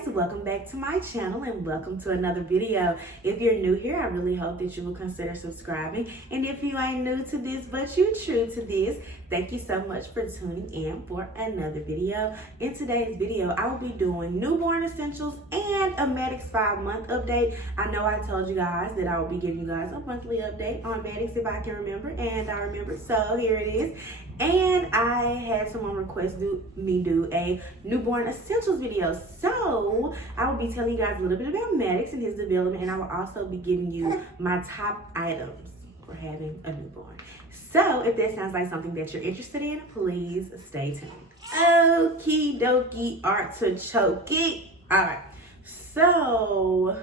guys, welcome back to my channel and welcome to another video. If you're new here, I really hope that you will consider subscribing, and if you ain't new to this but you true to this, thank you so much for tuning in for another video. In today's video, I will be doing newborn essentials and a Maddox 5-month update. I know I told you guys that I will be giving you guys a monthly update on Maddox if I can remember, and I remember, so here it is. And I had someone request me do a newborn essentials video. So I will be telling you guys a little bit about Maddox and his development, and I will also be giving you my top items for having a newborn. So if that sounds like something that you're interested in, please stay tuned. Okie dokie artichoke. Alright, so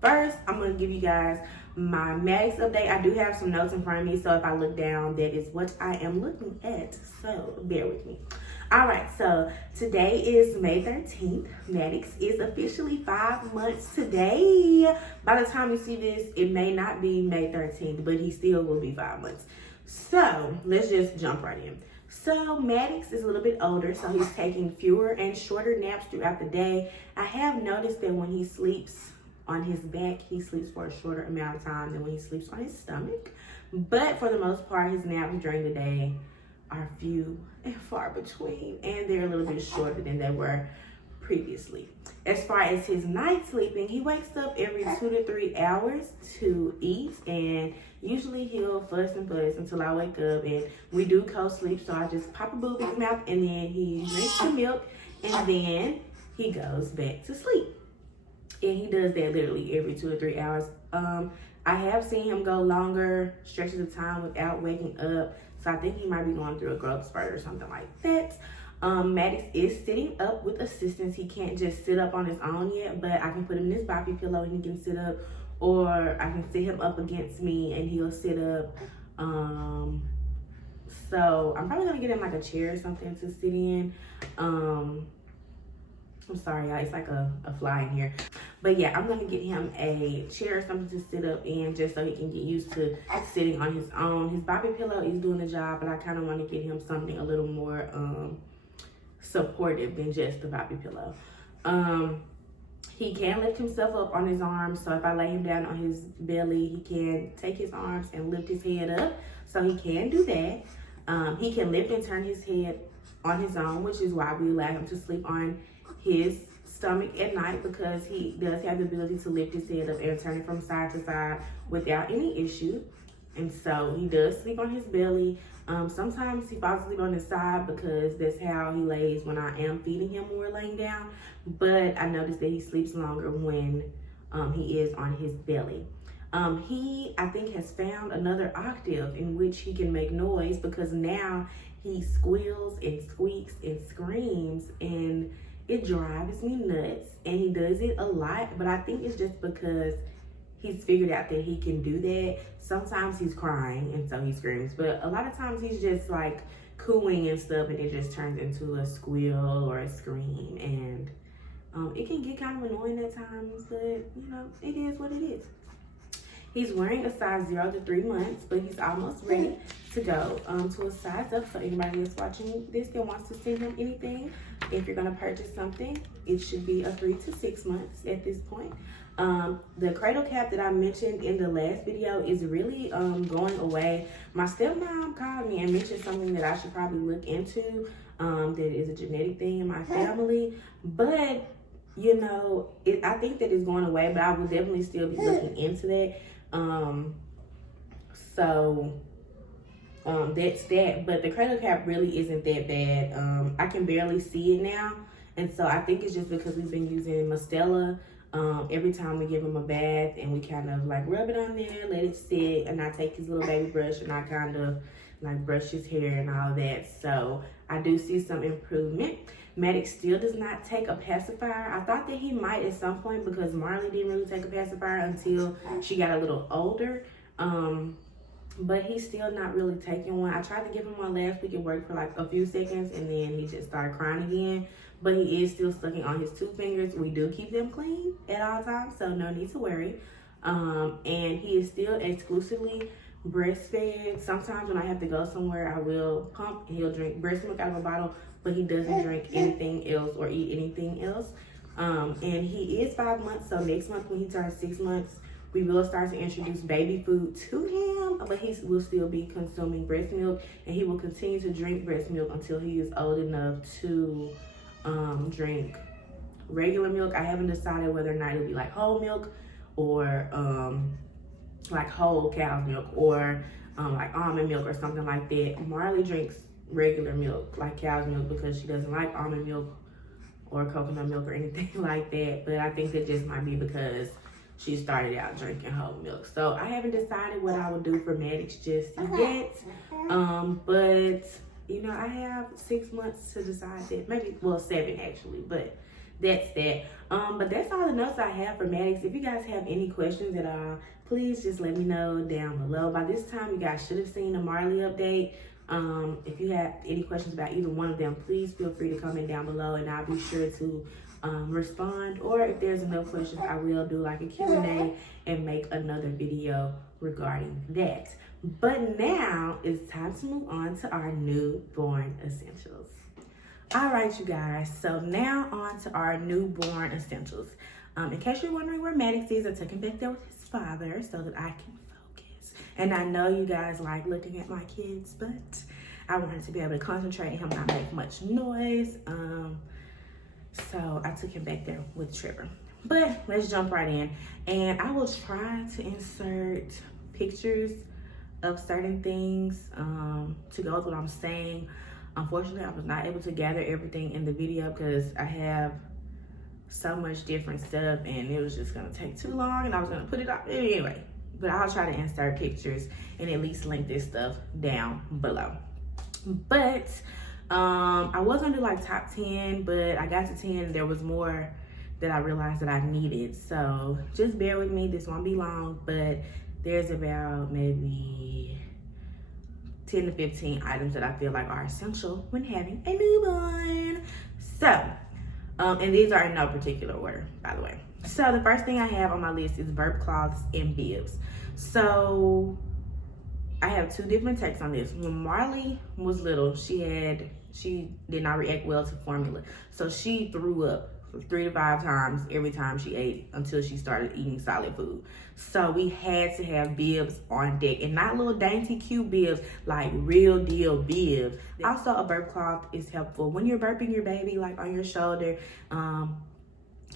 first I'm going to give you guys my Maddox update. I do have some notes in front of me, so if I look down, that is what I am looking at, so bear with me. All right, so today is May 13th. Maddox is officially 5 months today. By the time you see this, it may not be May 13th, but he still will be 5 months. So let's just jump right in. So Maddox is a little bit older, so he's taking fewer and shorter naps throughout the day. I have noticed that when he sleeps on his back, he sleeps for a shorter amount of time than when he sleeps on his stomach. But for the most part, his naps during the day are few and far between, and they're a little bit shorter than they were previously. As far as his night sleeping, he wakes up every 2 to 3 hours to eat, and usually he'll fuss and fuss until I wake up, and we do co-sleep, so I just pop a boob in his mouth, and then he drinks the milk, and then he goes back to sleep. And he does that literally every 2 or 3 hours. I have seen him go longer stretches of time without waking up, so I think he might be going through a growth spurt or something like that. Maddox is sitting up with assistance. He can't just sit up on his own yet, but I can put him in his Boppy Pillow and he can sit up, or I can sit him up against me and he'll sit up. So I'm probably gonna get him like a chair or something to sit in. I'm sorry, y'all, it's like a fly in here. But yeah, I'm gonna get him a chair or something to sit up in just so he can get used to sitting on his own. His Boppy Pillow is doing the job, but I kind of want to get him something a little more supportive than just the Boppy Pillow. He can lift himself up on his arms, so if I lay him down on his belly, he can take his arms and lift his head up, so he can do that. He can lift and turn his head on his own, which is why we allow him to sleep on his stomach at night, because he does have the ability to lift his head up and turn it from side to side without any issue. And so he does sleep on his belly. Sometimes he falls asleep on his side because that's how he lays when I am feeding him or laying down. But I noticed that he sleeps longer when he is on his belly. He, I think, has found another octave in which he can make noise, because now he squeals and squeaks and screams, and it drives me nuts, and he does it a lot, but I think it's just because he's figured out that he can do that. Sometimes he's crying, and so he screams, but a lot of times he's just like cooing and stuff, and it just turns into a squeal or a scream, and it can get kind of annoying at times, but you know, it is what it is. He's wearing a size 0 to 3 months, but he's almost ready to go to a size up. So anybody that's watching this that wants to send him anything, if you're going to purchase something, it should be a 3 to 6 months at this point. The cradle cap that I mentioned in the last video is really going away. My stepmom called me and mentioned something that I should probably look into, that is a genetic thing in my family, but you know, I think that it's going away, but I will definitely still be looking into that. That's that, but the cradle cap really isn't that bad. I can barely see it now, and so I think it's just because we've been using Mustela every time we give him a bath, and we kind of like rub it on there, let it sit, and I take his little baby brush and I kind of like brush his hair and all that. So I do see some improvement. Maddox still does not take a pacifier. I thought that he might at some point, because Marley didn't really take a pacifier until she got a little older. But he's still not really taking one. I tried to give him one last week. It worked for like a few seconds, and then he just started crying again. But he is still sucking on his 2 fingers. We do keep them clean at all times, so no need to worry. And he is still exclusively breastfed. Sometimes when I have to go somewhere, I will pump. He'll drink breast milk out of a bottle, but he doesn't drink anything else or eat anything else. And he is 5 months, so next month when he turns 6 months, we will start to introduce baby food to him, but he will still be consuming breast milk, and he will continue to drink breast milk until he is old enough to drink regular milk. I haven't decided whether or not it'll be like whole milk or like whole cow's milk or like almond milk or something like that. Marley drinks regular milk, like cow's milk, because she doesn't like almond milk or coconut milk or anything like that. But I think that just might be because she started out drinking whole milk. So I haven't decided what I would do for Maddox just yet. But you know, I have 6 months to decide that. Maybe, well, 7 actually, but that's that. But that's all the notes I have for Maddox. If you guys have any questions at all, please just let me know down below. By this time, you guys should have seen the Marley update. If you have any questions about either one of them, please feel free to comment down below, and I'll be sure to respond. Or if there's enough questions, I will do like a Q&A and make another video regarding that. But now it's time to move on to our newborn essentials. All right, you guys, so now on to our newborn essentials. In case you're wondering where Maddox is, I took him back there with his father so that I can focus. And I know you guys like looking at my kids, but I wanted to be able to concentrate and him not make much noise. So I took him back there with Trevor. But let's jump right in. And I will try to insert pictures of certain things to go with what I'm saying. Unfortunately, I was not able to gather everything in the video because I have so much different stuff and it was just gonna take too long and I was gonna put it up anyway. But I'll try to insert pictures and at least link this stuff down below. But I was gonna do like top 10, but I got to 10 and there was more that I realized that I needed. So just bear with me, this won't be long, but there's about maybe 10 to 15 items that I feel like are essential when having a newborn. So, and these are in no particular order, by the way. So the first thing I have on my list is burp cloths and bibs. So I have 2 different takes on this. When Marley was little, she did not react well to formula. So she threw up 3 to 5 times every time she ate until she started eating solid food. So we had to have bibs on deck, and not little dainty cute bibs, like real deal bibs. Also, a burp cloth is helpful when you're burping your baby like on your shoulder.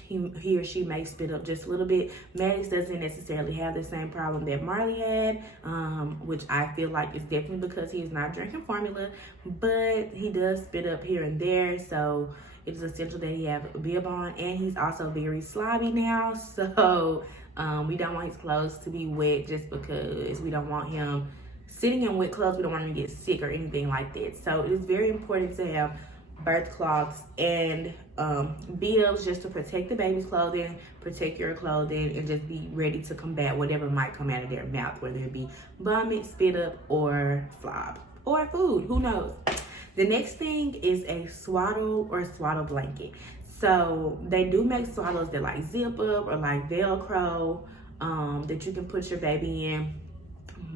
He or she may spit up just a little bit. Maddox doesn't necessarily have the same problem that Marley had, which I feel like is definitely because he's not drinking formula, but he does spit up here and there. So it's essential that he have a bib on, and he's also very slobby now. So we don't want his clothes to be wet just because we don't want him sitting in wet clothes. We don't want him to get sick or anything like that. So it is very important to have birth cloths and bibs just to protect the baby's clothing, protect your clothing, and just be ready to combat whatever might come out of their mouth, whether it be vomit, spit up, or slob, or food, who knows. The next thing is a swaddle or swaddle blanket. So they do make swaddles that like zip up or like Velcro that you can put your baby in.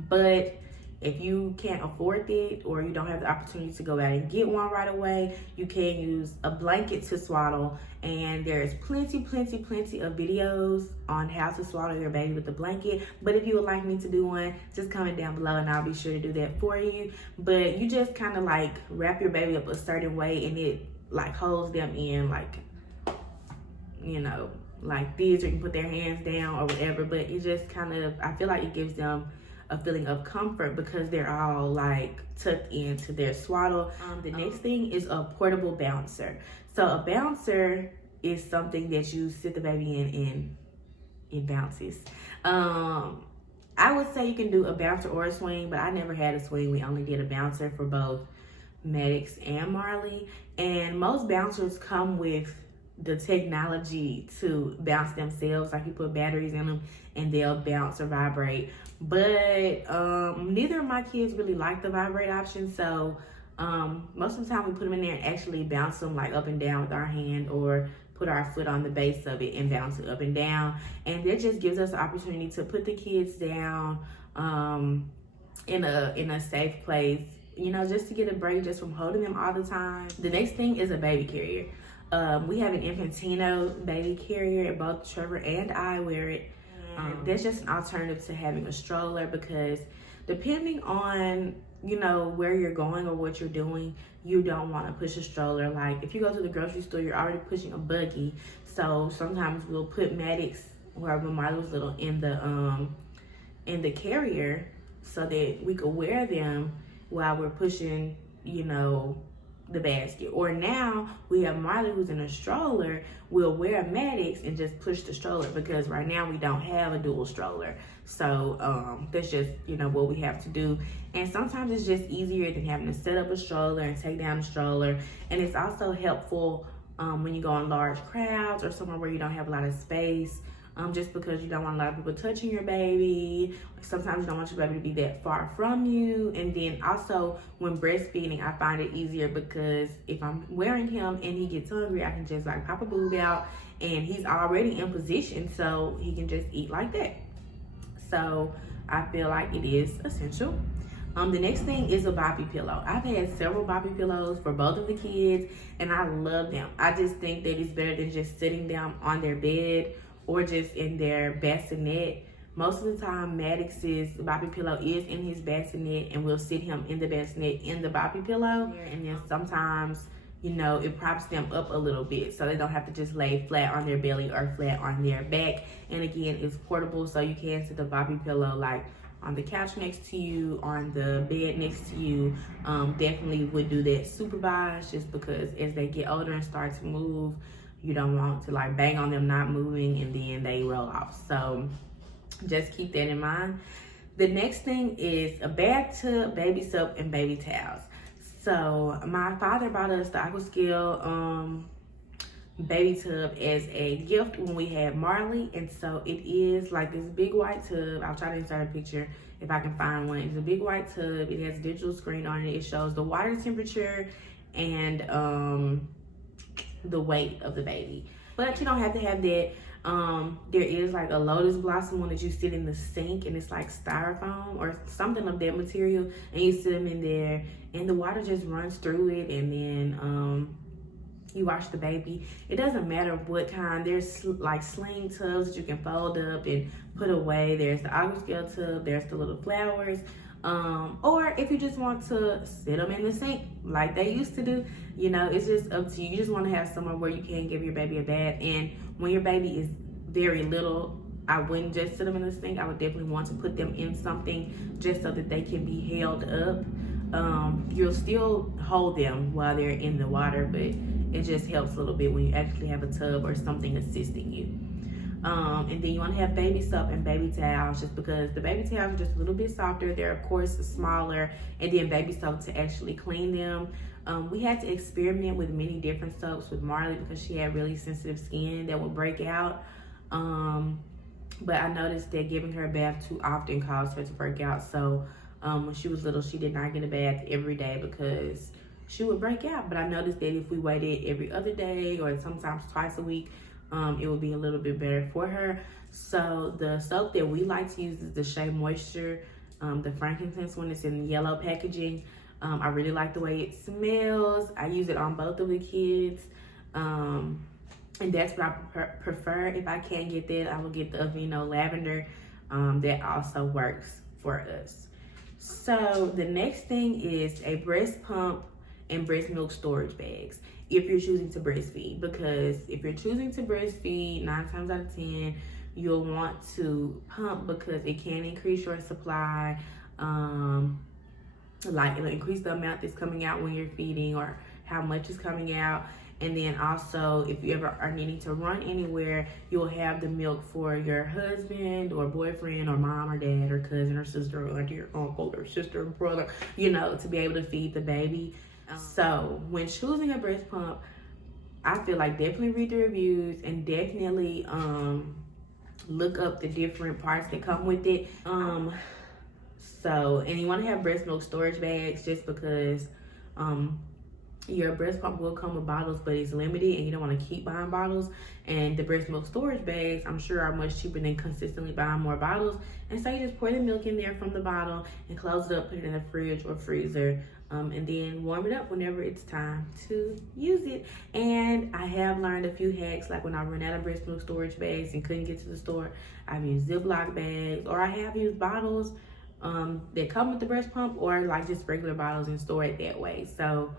But if you can't afford it or you don't have the opportunity to go out and get one right away, you can use a blanket to swaddle. And there's plenty of videos on how to swaddle your baby with a blanket. But if you would like me to do one, just comment down below and I'll be sure to do that for you. But you just kind of like wrap your baby up a certain way and it like holds them in like, you know, like this, or you can put their hands down or whatever. But it just kind of, I feel like it gives them a feeling of comfort because they're all like tucked into their swaddle. The next thing is a portable bouncer. So a bouncer is something that you sit the baby in and it bounces. I would say you can do a bouncer or a swing, but I never had a swing. We only did a bouncer for both Maddox and Marley. And most bouncers come with the technology to bounce themselves, like you put batteries in them and they'll bounce or vibrate. But neither of my kids really like the vibrate option, so most of the time we put them in there and actually bounce them like up and down with our hand, or put our foot on the base of it and bounce it up and down. And that just gives us the opportunity to put the kids down in a safe place, you know, just to get a break just from holding them all the time. The next thing is a baby carrier. We have an Infantino baby carrier, and both Trevor and I wear it. That's just an alternative to having a stroller, because depending on, you know, where you're going or what you're doing, you don't want to push a stroller. Like if you go to the grocery store, you're already pushing a buggy. So sometimes we'll put Maddox, where when Marley was little, in the carrier so that we could wear them while we're pushing, you know, the basket. Or now we have Marley who's in a stroller, we'll wear Maddox and just push the stroller, because right now we don't have a dual stroller. So that's just, you know, what we have to do. And sometimes it's just easier than having to set up a stroller and take down the stroller. And it's also helpful when you go in large crowds or somewhere where you don't have a lot of space. Just because you don't want a lot of people touching your baby. Sometimes you don't want your baby to be that far from you. And then also when breastfeeding, I find it easier because if I'm wearing him and he gets hungry, I can just like pop a boob out and he's already in position, so he can just eat like that. So I feel like it is essential. The next thing is a Boppy Pillow. I've had several Boppy Pillows for both of the kids and I love them. I just think that it's better than just sitting them on their bed or just in their bassinet. Most of the time, Maddox's Boppy Pillow is in his bassinet, and we'll sit him in the bassinet in the Boppy Pillow. And then sometimes, you know, it props them up a little bit so they don't have to just lay flat on their belly or flat on their back. And again, it's portable, so you can sit the Boppy Pillow like on the couch next to you, on the bed next to you. Definitely would do that supervised, just because as they get older and start to move, you don't want to like bang on them not moving and then they roll off. So just keep that in mind. The next thing is a bathtub, baby soap, and baby towels. So my father bought us the XOxoXO baby tub as a gift when we had Marley. And so it is like this big white tub. I'll try to insert a picture if I can find one. It's a big white tub. It has a digital screen on it. It shows the water temperature and the weight of the baby, but you don't have to have that. There is like a lotus blossom one that you sit in the sink, and it's like styrofoam or something of that material, and you sit them in there and the water just runs through it, and then you wash the baby. It doesn't matter what kind. There's like sling tubs that you can fold up and put away. There's the XOxoXO tub, there's the little flowers. Or if you just want to sit them in the sink like they used to do, you know, it's just up to you. You just want to have somewhere where you can give your baby a bath. And when your baby is very little, I wouldn't just sit them in the sink. I would definitely want to put them in something just so that they can be held up. You'll still hold them while they're in the water, but it just helps a little bit when you actually have a tub or something assisting you. And then you want to have baby soap and baby towels, just because the baby towels are just a little bit softer. They're of course smaller, and then baby soap to actually clean them. We had to experiment with many different soaps with Marley because she had really sensitive skin that would break out. But I noticed that giving her a bath too often caused her to break out. So when she was little, she did not get a bath every day because she would break out. But I noticed that if we waited every other day or sometimes twice a week, it would be a little bit better for her. So the soap that we like to use is the Shea Moisture, the frankincense one. It's in yellow packaging. I really like the way it smells. I use it on both of the kids. And that's what I prefer. If I can't get that, I will get the Aveeno lavender. That also works for us. So the next thing is a breast pump and breast milk storage bags if you're choosing to breastfeed. Because if you're choosing to breastfeed, 9 times out of 10, you'll want to pump because it can increase your supply. Like it'll increase the amount that's coming out when you're feeding or how much is coming out. And then also, if you ever are needing to run anywhere, you'll have the milk for your husband or boyfriend or mom or dad or cousin or sister or auntie or uncle or sister or brother, you know, to be able to feed the baby. So when choosing a breast pump, I feel like definitely read the reviews and definitely look up the different parts that come with it. And you want to have breast milk storage bags just because your breast pump will come with bottles, but it's limited and you don't want to keep buying bottles. And the breast milk storage bags, I'm sure, are much cheaper than consistently buying more bottles. And so you just pour the milk in there from the bottle and close it up, put it in the fridge or freezer, and then warm it up whenever it's time to use it. And I have learned a few hacks, like when I run out of breast milk storage bags and couldn't get to the store, I've used Ziploc bags, or I have used bottles that come with the breast pump, or like just regular bottles and store it that way. So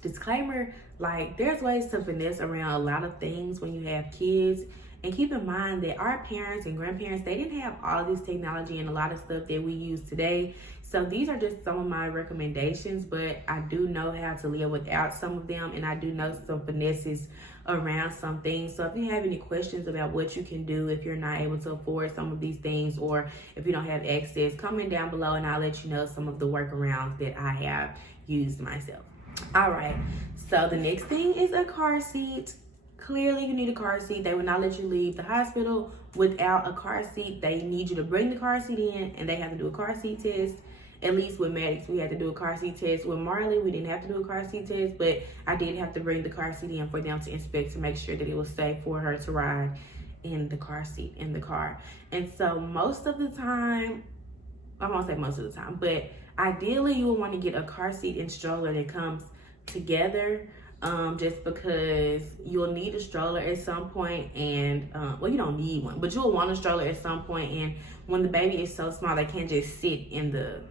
disclaimer, like, there's ways to finesse around a lot of things when you have kids. And keep in mind that our parents and grandparents, they didn't have all this technology and a lot of stuff that we use today. So these are just some of my recommendations, but I do know how to live without some of them, and I do know some finesses around some things. So if you have any questions about what you can do if you're not able to afford some of these things, or if you don't have access, comment down below and I'll let you know some of the workarounds that I have used myself. All right, so the next thing is a car seat. Clearly you need a car seat. They will not let you leave the hospital without a car seat. They need you to bring the car seat in, and they have to do a car seat test. At least with Maddox, we had to do a car seat test. With Marley, we didn't have to do a car seat test, but I did have to bring the car seat in for them to inspect to make sure that it was safe for her to ride in the car seat in the car. And so most of the time, I won't say most of the time, but ideally you will want to get a car seat and stroller that comes together, just because you'll need a stroller at some point. And well, you don't need one, but you'll want a stroller at some point. And when the baby is so small, they can't just sit in the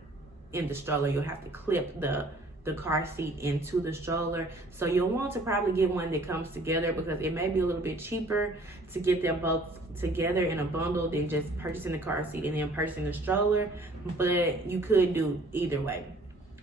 stroller. You'll have to clip the car seat into the stroller. So you'll want to probably get one that comes together, because it may be a little bit cheaper to get them both together in a bundle than just purchasing the car seat and then purchasing the stroller. But you could do either way,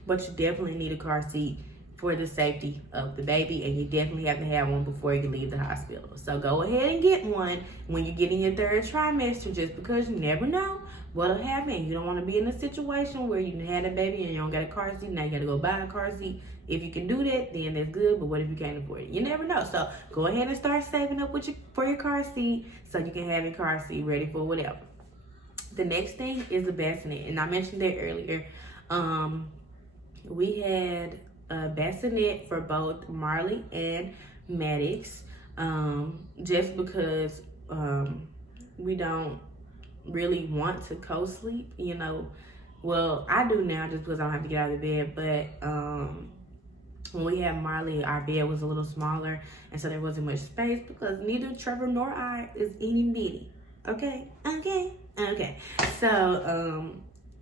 but you definitely need a car seat for the safety of the baby, and you definitely have to have one before you leave the hospital. So go ahead and get one when you get in your third trimester, just because you never know what'll happen. You don't want to be in a situation where you had a baby and you don't got a car seat. Now you got to go buy a car seat. If you can do that, then that's good, but what if you can't afford it? You never know. So go ahead and start saving up for your car seat, so you can have your car seat ready for whatever. The next thing is a bassinet, and I mentioned that earlier. We had a bassinet for both Marley and Maddox, just because we don't really want to co-sleep, you know. Well, I do now just because I don't have to get out of the bed, but when we had Marley, our bed was a little smaller, and so there wasn't much space, because neither Trevor nor I is itty bitty. Okay. So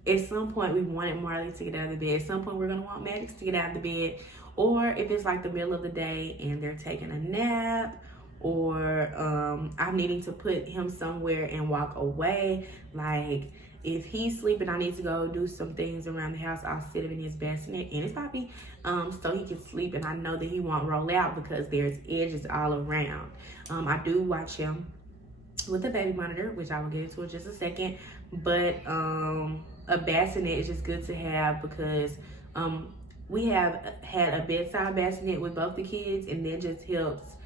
at some point we wanted Marley to get out of the bed. At some point we're gonna want Maddox to get out of the bed, or if it's like the middle of the day and they're taking a nap, or I'm needing to put him somewhere and walk away. Like if he's sleeping, I need to go do some things around the house, I'll sit him in his bassinet and his poppy, so he can sleep, and I know that he won't roll out because there's edges all around. I do watch him with the baby monitor, which I will get into in just a second, but a bassinet is just good to have, because we have had a bedside bassinet with both the kids, and that just helps,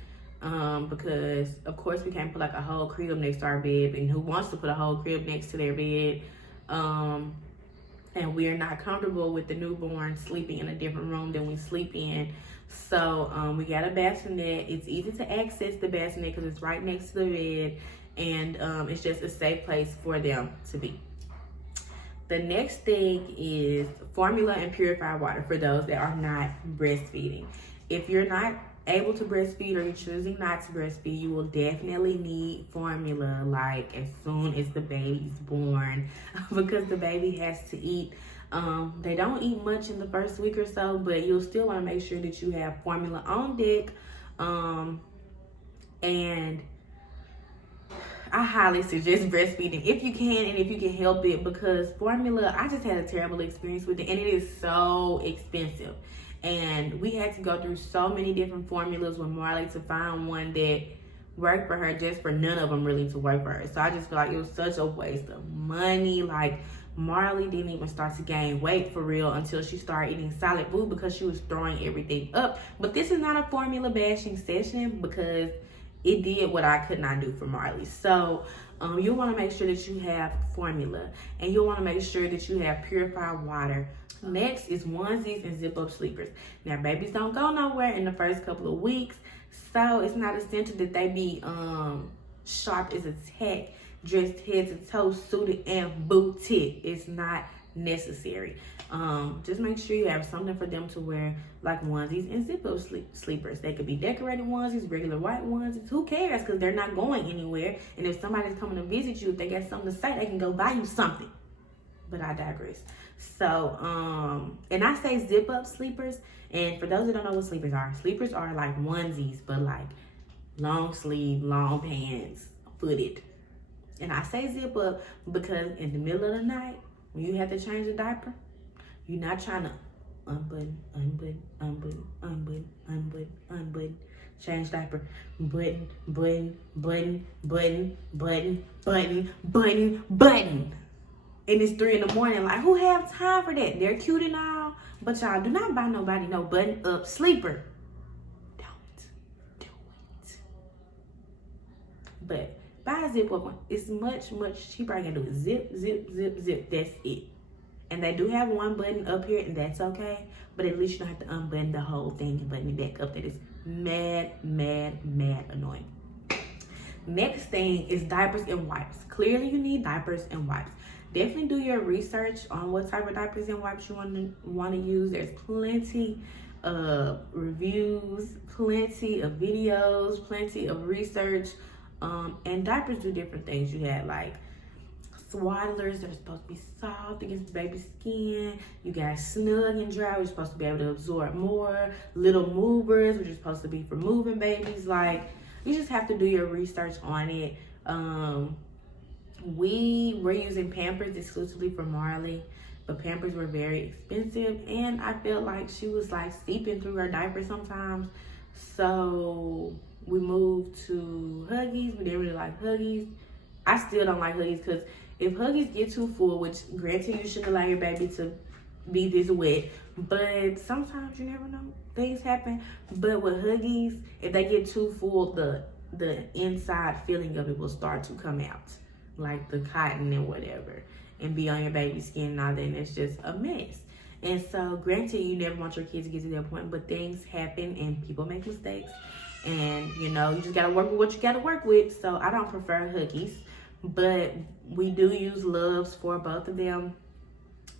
because of course we can't put like a whole crib next to our bed, and who wants to put a whole crib next to their bed, and we're not comfortable with the newborn sleeping in a different room than we sleep in. So we got a bassinet. It's easy to access the bassinet because it's right next to the bed, and it's just a safe place for them to be. The next thing is formula and purified water for those that are not breastfeeding. If you're not able to breastfeed, or you're choosing not to breastfeed, you will definitely need formula like as soon as the baby's born, because the baby has to eat. They don't eat much in the first week or so, but you'll still want to make sure that you have formula on deck. And I highly suggest breastfeeding if you can and if you can help it, because formula, I just had a terrible experience with it, and it is so expensive. And we had to go through so many different formulas with Marley to find one that worked for her, just for none of them really to work for her. So I just feel like it was such a waste of money. Like Marley didn't even start to gain weight for real until she started eating solid food, because she was throwing everything up. But this is not a formula bashing session, because it did what I could not do for Marley. So you want to make sure that you have formula, and you want to make sure that you have purified water. Next is onesies and zip up sleepers. Now babies don't go nowhere in the first couple of weeks, so it's not essential that they be sharp as a tack, dressed head to toe, suited and booted. It's not necessary. Just make sure you have something for them to wear, like onesies and zip up sleepers. They could be decorated onesies, regular white onesies. Who cares? Because they're not going anywhere. And if somebody's coming to visit you, if they got something to say, they can go buy you something. But I digress. So, and I say zip up sleepers. And for those that don't know what sleepers are like onesies, but like long sleeve, long pants, footed. And I say zip up because in the middle of the night, when you have to change a diaper, you're not trying to unbutton, change diaper, button. And it's 3 in the morning. Like, who have time for that? They're cute and all, but y'all do not buy nobody no button up sleeper. Don't do it. But buy a zip up one. It's much cheaper. I can do it. Zip. That's it. And they do have one button up here, and that's okay. But at least you don't have to unbutton the whole thing and button it back up. That is mad annoying. Next thing is diapers and wipes. Clearly, you need diapers and wipes. Definitely do your research on what type of diapers and wipes you want to use. There's plenty of reviews, plenty of videos, plenty of research. And diapers do different things. You have like swaddlers that are supposed to be soft against baby skin. You got snug and dry, which is supposed to be able to absorb more. Little movers, which is supposed to be for moving babies. Like, you just have to do your research on it. We were using Pampers exclusively for Marley, but Pampers were very expensive, and I felt like she was like seeping through her diaper sometimes. So we moved to Huggies. We didn't really like Huggies. I still don't like Huggies, because if Huggies get too full, which granted you shouldn't allow your baby to be this wet, but sometimes you never know, things happen. But with Huggies, if they get too full, the inside feeling of it will start to come out, like the cotton and whatever, and be on your baby's skin and all that, and it's just a mess. And so granted, you never want your kids to get to that point, but things happen and people make mistakes, and you know, you just gotta work with what you gotta work with. So I don't prefer Huggies, but we do use Loves for both of them.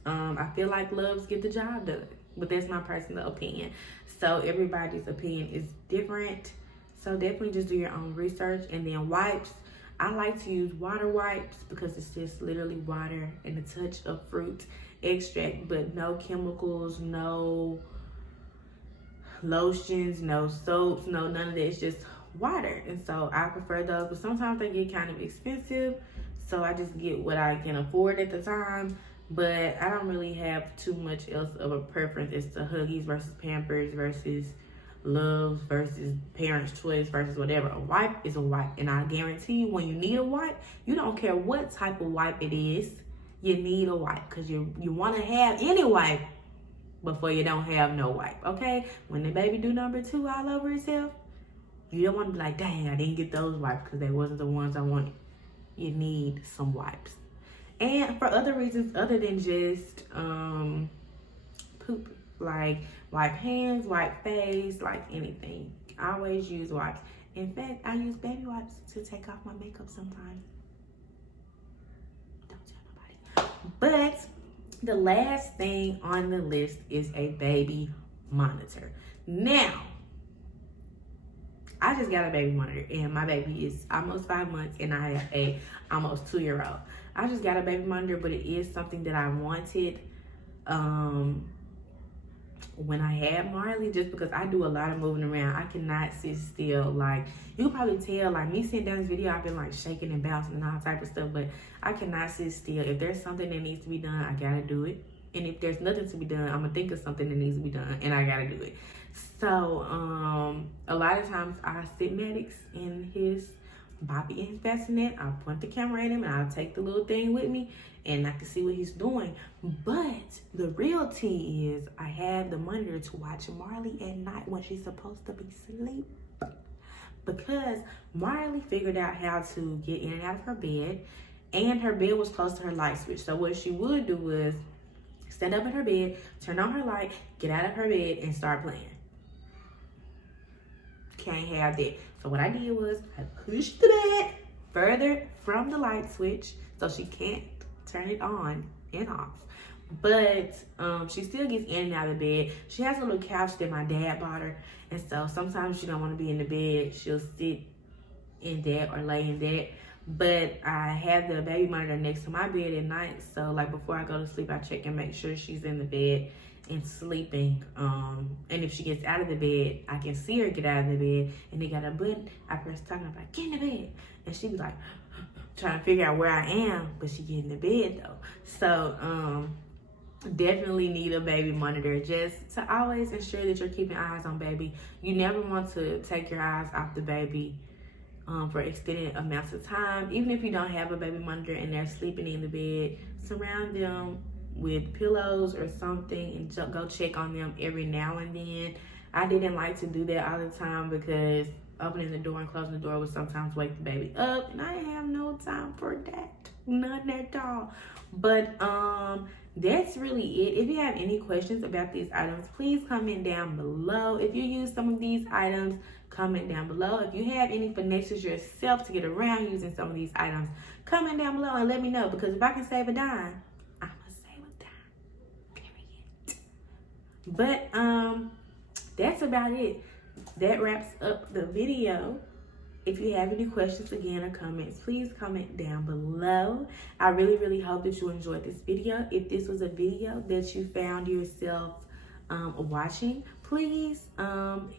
I feel like Loves get the job done, but that's my personal opinion. So everybody's opinion is different. So definitely just do your own research. And then wipes, I like to use water wipes because it's just literally water and a touch of fruit extract, but no chemicals, no lotions, no soaps, no none of that. It's just water. And so I prefer those, but sometimes they get kind of expensive, so I just get what I can afford at the time. But I don't really have too much else of a preference as to Huggies versus Pampers versus Loves versus Parents' Choice versus whatever. A wipe is a wipe, and I guarantee you, when you need a wipe, you don't care what type of wipe it is, you need a wipe, because you want to have any wipe before you don't have no wipe. Okay, when the baby do number 2 all over itself, you don't want to be like, dang, I didn't get those wipes because they wasn't the ones I wanted. You need some wipes. And for other reasons other than just poop, like wipe hands, wipe face, like anything. I always use wipes. In fact, I use baby wipes to take off my makeup sometimes. Don't tell nobody. But the last thing on the list is a baby monitor. Now, I just got a baby monitor, and my baby is almost 5 months, and I have a almost 2-year-old. I just got a baby monitor, but it is something that I wanted when I had Marley, just because I do a lot of moving around. I cannot sit still. Like, you can probably tell, like, me sitting down this video, I've been like shaking and bouncing and all type of stuff, but I cannot sit still. If there's something that needs to be done, I gotta do it. And if there's nothing to be done, I'm gonna think of something that needs to be done, and I gotta do it. So a lot of times I sit Maddox in his Boppy and Bassinet. I'll point the camera at him, and I'll take the little thing with me, and I can see what he's doing. But the real tea is I have the monitor to watch Marley at night when she's supposed to be asleep, because Marley figured out how to get in and out of her bed, and her bed was close to her light switch. So what she would do was stand up in her bed, turn on her light, get out of her bed, and start playing. Can't have that. So what I did was I pushed the bed further from the light switch so she can't turn it on and off. But she still gets in and out of the bed. She has a little couch that my dad bought her, and so sometimes she don't want to be in the bed. She'll sit in that or lay in that. But I have the baby monitor next to my bed at night, so like before I go to sleep, I check and make sure she's in the bed and sleeping. And if she gets out of the bed, I can see her get out of the bed, and they got a button. I press talking about get in the bed, and she be like trying to figure out where I am, but she get in the bed though. So definitely need a baby monitor just to always ensure that you're keeping eyes on baby. You never want to take your eyes off the baby for extended amounts of time. Even if you don't have a baby monitor and they're sleeping in the bed, surround them with pillows or something and go check on them every now and then. I didn't like to do that all the time because opening the door and closing the door would sometimes wake the baby up, and I have no time for that, none at all. But that's really it. If you have any questions about these items, please comment down below. If you use some of these items, comment down below. If you have any finesses yourself to get around using some of these items, comment down below and let me know, because if I can save a dime, I'm gonna save a dime, period. But that's about it. That wraps up the video. If you have any questions again or comments, please comment down below. I really hope that you enjoyed this video. If this was a video that you found yourself watching, please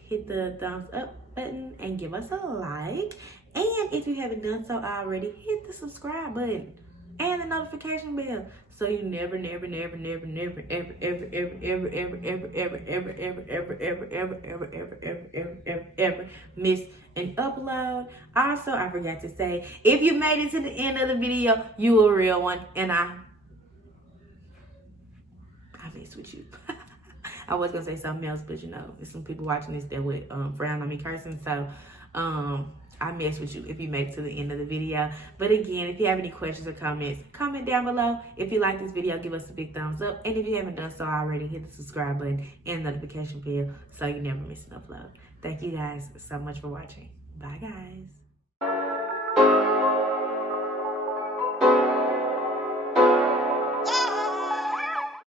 hit the thumbs up button and give us a like. And if you haven't done so already, hit the subscribe button and the notification bell so you never miss an upload. Also, I forgot to say, if you made it to the end of the video, you a real one, and I mess with you. I was gonna say something else, but you know, there's some people watching this that would frown on me cursing, so I mess with you if you make it to the end of the video. But again, if you have any questions or comments, comment down below. If you like this video, give us a big thumbs up. And if you haven't done so already, hit the subscribe button and notification bell so you never miss an upload. Thank you guys so much for watching. Bye, guys.